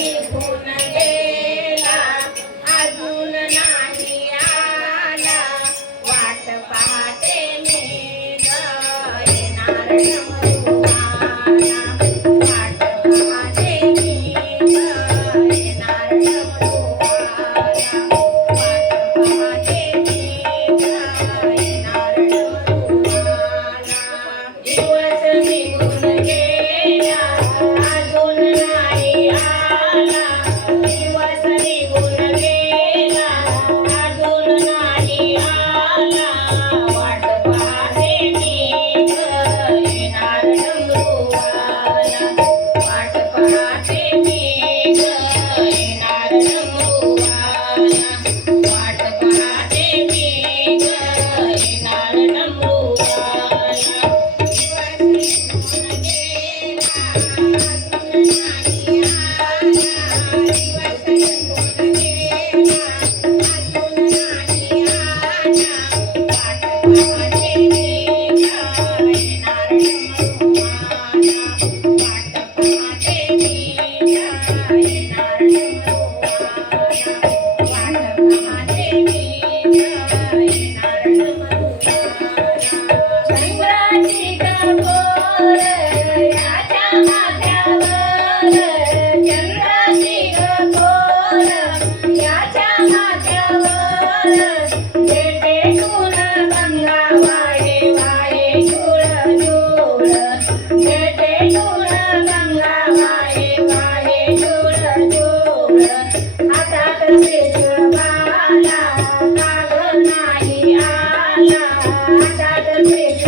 निघून गेला अजून नाही आला. वाट पाहते मी येणार And.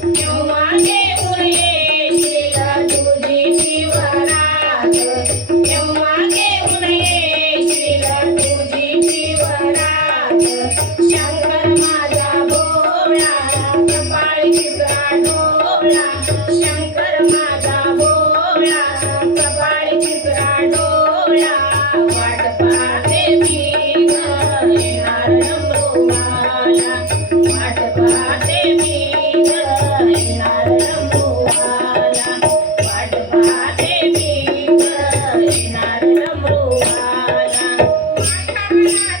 Thank you.